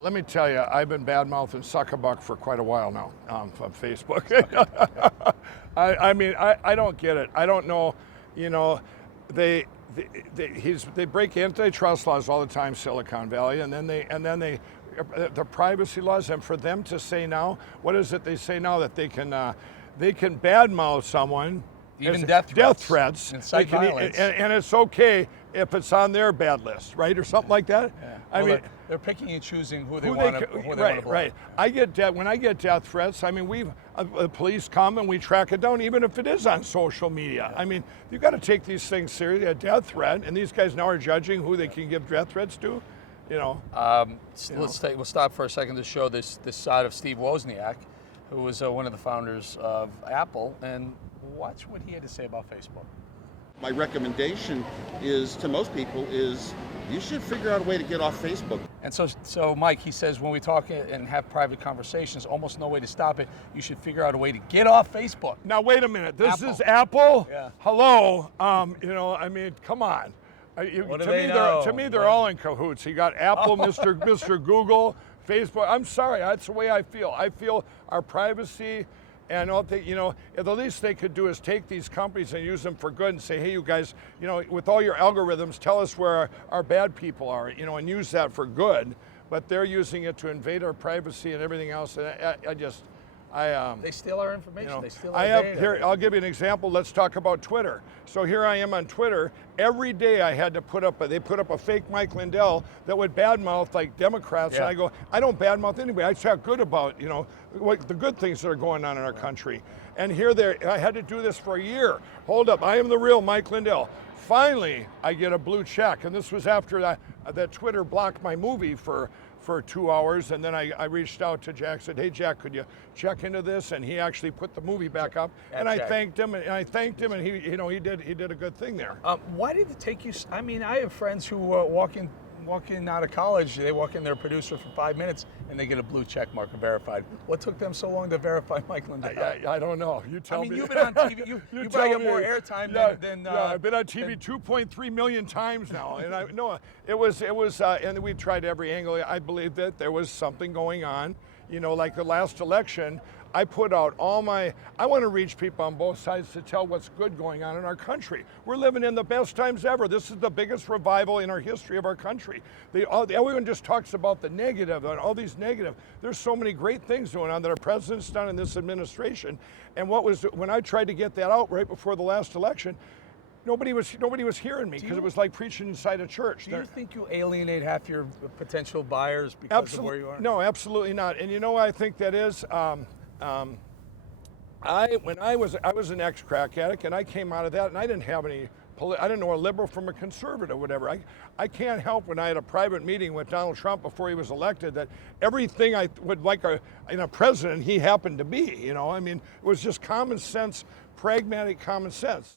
Let me tell you, I've been bad-mouthing Suckabuck for quite a while now on Facebook. I mean, I don't get it. I don't know, you know, they break antitrust laws all the time, Silicon Valley, and then the privacy laws, and for them to say now, what is it they say now, that they can badmouth someone, even death threats, incite violence, and it's okay if it's on their bad list, right, or something like that. Yeah. I mean, they're picking and choosing who they want to right. When I get death threats, I mean, the police come and we track it down, even if it is on social media. I mean, you've got to take these things seriously. A death threat, and these guys now are judging who they can give death threats to. We'll stop for a second to show this side of Steve Wozniak, who was one of the founders of Apple, and watch what he had to say about Facebook. My recommendation is to most people is you should figure out a way to get off Facebook. And so Mike, he says when we talk and have private conversations, almost no way to stop it. You should figure out a way to get off Facebook. Now wait a minute. This is Apple. Yeah. Hello. You know, I mean, come on. To me, they're all in cahoots. You got Apple, Mr. Google, Facebook. I'm sorry, that's the way I feel. I feel our privacy, and you know, the least they could do is take these companies and use them for good and say, hey, you guys, you know, with all your algorithms, tell us where our bad people are, you know, and use that for good. But they're using it to invade our privacy and everything else. And they steal our information. You know, they steal our data. Here, I'll give you an example. Let's talk about Twitter. So here I am on Twitter. Every day I had to they put up a fake Mike Lindell that would badmouth like Democrats. Yeah. And I go, I don't badmouth anybody. I talk good about, you know, what the good things that are going on in our country. And here I had to do this for a year. Hold up, I am the real Mike Lindell. Finally, I get a blue check. And this was after that Twitter blocked my movie for 2 hours, and then I reached out to Jack, said, hey Jack, could you check into this? And he actually put the movie back up, and I thanked him, and he, you know, he did a good thing there. Why did it take you? I mean, I have friends who walk in out of college, they walk in their producer for 5 minutes and they get a blue check mark and verified. What took them so long to verify Mike Lindell? I don't know. You tell me. I mean, you've been on TV. You probably get more airtime than. I've been on TV 2.3 million times now, and it was, and we tried every angle. I believe that there was something going on. You know, like the last election, I put out I want to reach people on both sides to tell what's good going on in our country. We're living in the best times ever. This is the biggest revival in our history of our country. Everyone just talks about the negative and all these negative. There's so many great things going on that our president's done in this administration. And when I tried to get that out right before the last election, nobody was hearing me, because it was like preaching inside a church. Do you think you alienate half your potential buyers because of where you are? No, absolutely not. And you know what I think that is? I was an ex-crack addict, and I came out of that, and I didn't have any. I didn't know a liberal from a conservative, or whatever. I can't help when I had a private meeting with Donald Trump before he was elected that everything I would like in a president, he happened to be. You know, I mean, it was just common sense, pragmatic common sense.